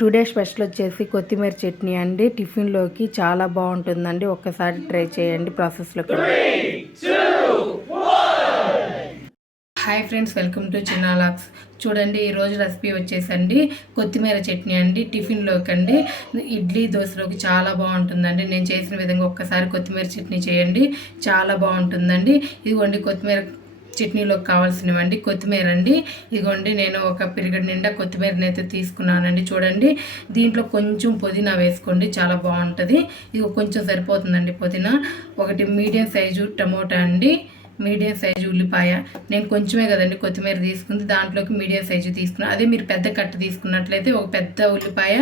Today special వచ్చేసి కొత్తిమీర చట్నీ అండి. టిఫిన్లోకి చాలా బాగుంటుందండి. ఒక్కసారి ట్రై చేయండి. ప్రాసెస్లోకి హాయ్ ఫ్రెండ్స్, వెల్కమ్ టు చిన్నాలాక్స్. చూడండి, ఈరోజు రెసిపీ వచ్చేసండి కొత్తిమీర చట్నీ అండి. టిఫిన్లోకి అండి, ఇడ్లీ దోశలోకి చాలా బాగుంటుందండి. నేను చేసిన విధంగా ఒక్కసారి కొత్తిమీర చట్నీ చేయండి, చాలా బాగుంటుందండి. ఇదిగోండి కొత్తిమీర చట్నీలోకి కావాల్సినవండి. కొత్తిమీర అండి, ఇదిగోండి నేను ఒక పిరిగడి నిండా కొత్తిమీరని అయితే తీసుకున్నానండి. చూడండి, దీంట్లో కొంచెం పుదీనా వేసుకోండి, చాలా బాగుంటుంది. ఇది కొంచెం సరిపోతుందండి పుదీనా. ఒకటి మీడియం సైజు టమోటా అండి, మీడియం సైజు ఉల్లిపాయ. నేను కొంచెమే కదండి కొత్తిమీర తీసుకుంది, దాంట్లోకి మీడియం సైజు తీసుకున్నాను. అదే మీరు పెద్ద కట్ట తీసుకున్నట్లయితే ఒక పెద్ద ఉల్లిపాయ,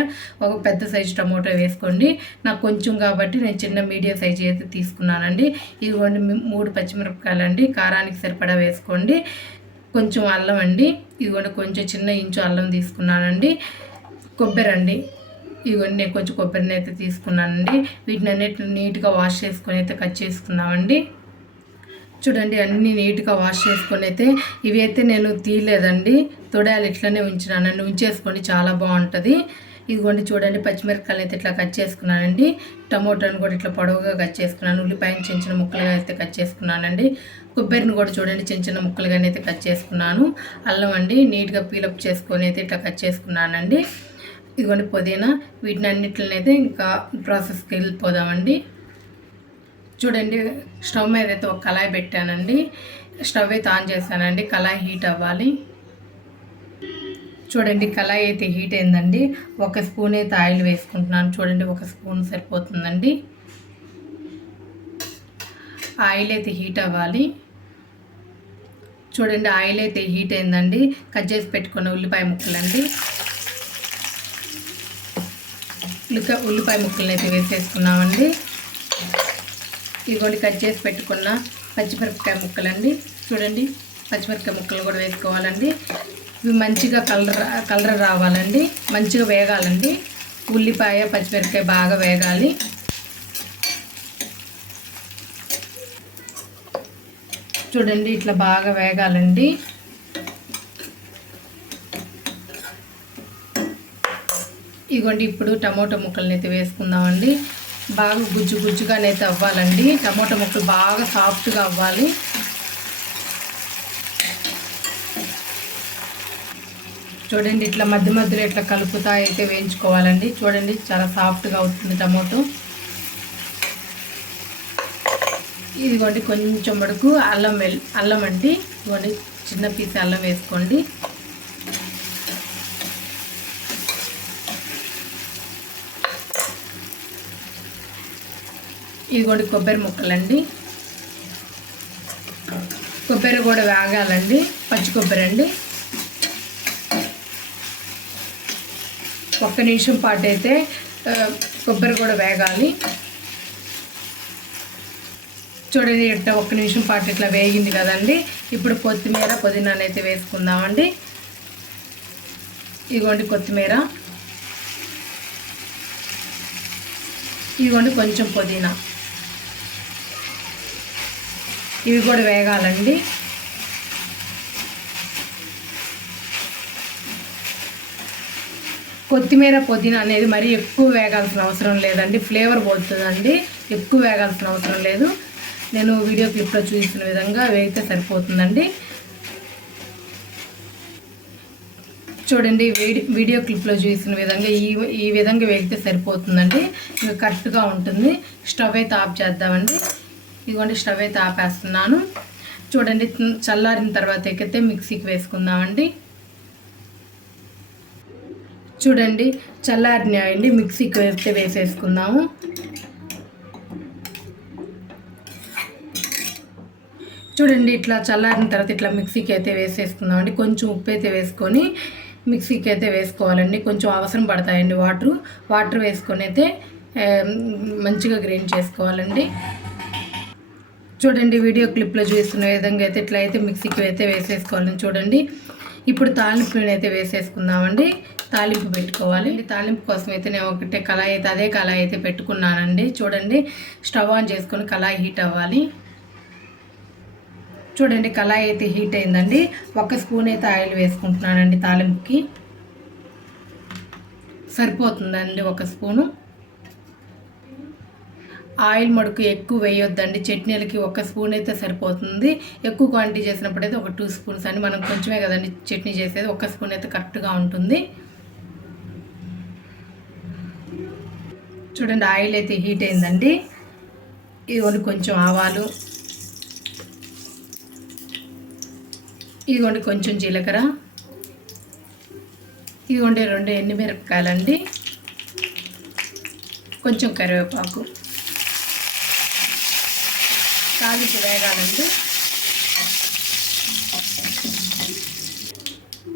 ఒక పెద్ద సైజు టమోటా వేసుకోండి. నాకు కొంచెం కాబట్టి నేను చిన్న మీడియం సైజు అయితే తీసుకున్నానండి. ఇదిగోండి 3 పచ్చిమిరపకాయలు అండి, కారానికి సరిపడా వేసుకోండి. కొంచెం అల్లం అండి, ఇదిగోండి కొంచెం చిన్న ఇంచు అల్లం తీసుకున్నానండి. కొబ్బరి అండి, ఇదిగోండి నేను కొంచెం కొబ్బరిని అయితే తీసుకున్నానండి. వీటిని అన్నిటిని నీట్గా వాష్ చేసుకొని అయితే కట్ చేసుకున్నామండి. చూడండి, అన్నీ నీట్గా వాష్ చేసుకొని అయితే ఇవి అయితే నేను తీయలేదండి, తొడాలు ఇట్లనే ఉంచినానండి. ఉంచేసుకోండి, చాలా బాగుంటుంది. ఇదిగోండి చూడండి, పచ్చిమిరపకాయలు అయితే ఇట్లా కట్ చేసుకున్నానండి. టమోటాను కూడా ఇట్లా పొడవుగా కట్ చేసుకున్నాను. ఉల్లిపాయని చిన్న చిన్న ముక్కలుగా అయితే కట్ చేసుకున్నానండి. కొబ్బరిని కూడా చూడండి చిన్న చిన్న ముక్కలుగానే అయితే కట్ చేసుకున్నాను. అల్లం అండి, నీట్గా పీలప్ చేసుకొని అయితే ఇట్లా కట్ చేసుకున్నానండి. ఇదిగోండి పుదీనా. వీటిని అన్నిటిని అయితే ఇంకా ప్రాసెస్కి వెళ్ళిపోదామండి. చూడండి, స్టవ్ మీద అయితే ఒక కళాయి పెట్టానండి. స్టవ్ అయితే ఆన్ చేశానండి. కళాయి హీట్ అవ్వాలి. చూడండి, కళాయి అయితే హీట్ అయిందండి. 1 స్పూన్ అయితే ఆయిల్ వేసుకుంటున్నాను. చూడండి, 1 స్పూన్ సరిపోతుందండి. ఆయిల్ అయితే హీట్ అవ్వాలి. చూడండి, ఆయిల్ అయితే హీట్ అయిందండి. కట్ చేసి పెట్టుకున్న ఉల్లిపాయ ముక్కలండి, ఉల్లిపాయ ముక్కలను అయితే వేసేసుకున్నామండి. ఇదిగోండి కట్ చేసి పెట్టుకున్న పచ్చిమిరపకాయ ముక్కలండి. చూడండి, పచ్చిమిరపకాయ ముక్కలు కూడా వేసుకోవాలండి. ఇవి మంచిగా కలర్ రావాలండి, మంచిగా వేగాలండి. ఉల్లిపాయ పచ్చిమిరపకాయ బాగా వేగాలి. చూడండి, ఇట్లా బాగా వేగాలండి. ఇదిగోండి, ఇప్పుడు టమోటా ముక్కల్ని అయితే వేసుకుందామండి. బాగా గుజ్జుగానైతే అవ్వాలండి. టమోటా ముక్కలు బాగా సాఫ్ట్గా అవ్వాలి. చూడండి, ఇట్లా మధ్య మధ్యలో ఇట్లా కలుపుతా అయితే వేయించుకోవాలండి. చూడండి, చాలా సాఫ్ట్గా అవుతుంది టమోటో. ఇదిగోండి కొంచెం వరకు అల్లం అండి, ఇదిగోండి చిన్న పీస్ అల్లం వేసుకోండి. ఇదిగోండి కొబ్బరి ముక్కలండి, కొబ్బరి కూడా వేగాలండి. పచ్చి కొబ్బరి అండి. 1 నిమిషం పాటు అయితే కొబ్బరి కూడా వేగాలి. చూడండి, ఇట్లా 1 నిమిషం పాటు ఇట్లా వేగింది కదండి. ఇప్పుడు కొత్తిమీర పుదీనాని అయితే వేసుకుందామండి. ఇదిగోండి కొత్తిమీర, ఇదిగోండి కొంచెం పుదీనా. ఇవి కూడా వేగాలండి. కొత్తిమీర పుదీనా అనేది మరీ ఎక్కువ వేగాల్సిన అవసరం లేదండి, ఫ్లేవర్ పోతుందండి. ఎక్కువ వేగాల్సిన అవసరం లేదు. నేను వీడియో క్లిప్లో చూసిన విధంగా వేగితే సరిపోతుందండి. చూడండి, వీడియో క్లిప్లో చూసిన విధంగా ఈ విధంగా వేగితే సరిపోతుందండి. ఇంకా కరెక్ట్గా ఉంటుంది. స్టవ్ అయితే ఆఫ్ చేద్దామండి. ఇదిగోండి స్టవ్ అయితే ఆపేస్తున్నాను. చూడండి, చల్లారిన తర్వాత ఎక్కితే మిక్సీకి వేసుకుందామండి. చూడండి, చల్లారినాయండి, మిక్సీకి అయితే వేసేసుకుందాము. చూడండి, ఇట్లా చల్లారిన తర్వాత ఇట్లా మిక్సీకి అయితే వేసేసుకుందామండి. కొంచెం ఉప్పు అయితే వేసుకొని మిక్సీకి అయితే వేసుకోవాలండి. కొంచెం అవసరం పడతాయండి వాటర్ వేసుకొని అయితే మంచిగా గ్రైండ్ చేసుకోవాలండి. చూడండి, వీడియో క్లిప్లో చూస్తున్న విధంగా అయితే ఇట్లా అయితే మిక్సీకి అయితే వేసేసుకోవాలని. చూడండి, ఇప్పుడు తాలింపుని అయితే వేసేసుకుందామండి. తాలింపు పెట్టుకోవాలి. తాలింపు కోసం అయితే నేను ఒకటే కళాయి అయితే అదే కళాయి అయితే పెట్టుకున్నానండి. చూడండి, స్టవ్ ఆన్ చేసుకొని కళాయి హీట్ అవ్వాలి. చూడండి, కళాయి అయితే హీట్ అయిందండి. 1 స్పూన్ అయితే ఆయిల్ వేసుకుంటున్నానండి తాలింపుకి. సరిపోతుందండి 1 స్పూను. ఆయిల్ మడుకు ఎక్కువ వేయొద్దండి, చట్నీలకి 1 స్పూన్ అయితే సరిపోతుంది. ఎక్కువ క్వాంటిటీ చేసినప్పుడైతే ఒక 2 స్పూన్స్ అండి. మనం కొంచెమే కదండి చట్నీ చేసేది, 1 స్పూన్ అయితే కరెక్ట్గా ఉంటుంది. చూడండి ఆయిల్ అయితే హీట్ అయిందండి. ఇదిగోండి కొంచెం ఆవాలు, ఇదిగోండి కొంచెం జీలకర్ర, ఇదిగోండి 2 ఎండుమిరపకాయలండి, కొంచెం కరివేపాకు, తాలింపు వేగాలండి.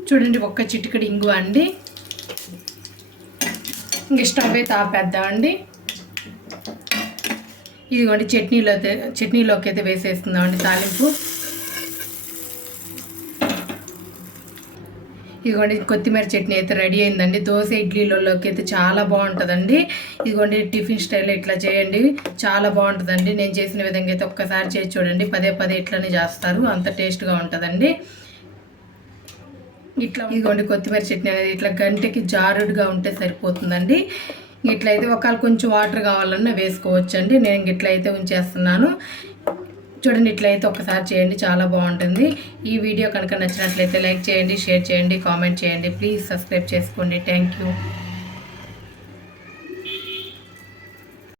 చూడండి 1 చిటికెడు ఇంగువ అండి. ఇంక స్టవ్ అయితే ఆపేద్దామండి. ఇదిగోండి చట్నీలోకి అయితే వేసేసుకుందామండి తాలింపు. ఇదిగోండి కొత్తిమీర చట్నీ అయితే రెడీ అయిందండి. దోశ ఇడ్లీలలోకి అయితే చాలా బాగుంటుందండి. ఇదిగోండి టిఫిన్ స్టైల్లో ఇట్లా చేయండి, చాలా బాగుంటుందండి. నేను చేసిన విధంగా అయితే ఒక్కసారి చేసి చూడండి, పదే పదే ఇట్లనే చేస్తారు, అంత టేస్ట్గా ఉంటుందండి. ఇట్లా ఇదిగోండి కొత్తిమీర చట్నీ అనేది ఇట్లా గంటకి జారుడుగా ఉంటే సరిపోతుందండి. ఇట్లయితే ఒకవేళ కొంచెం వాటర్ కావాలన్నా వేసుకోవచ్చండి. నేను ఇట్లయితే ఉంచేస్తున్నాను. చూడండి ఇట్లయితే ఒకసారి చేయండి, చాలా బాగుంటుంది. ఈ వీడియో కనుక నచ్చినట్లయితే లైక్ చేయండి, షేర్ చేయండి, కామెంట్ చేయండి. ప్లీజ్ సబ్స్క్రైబ్ చేసుకోండి. Thank you.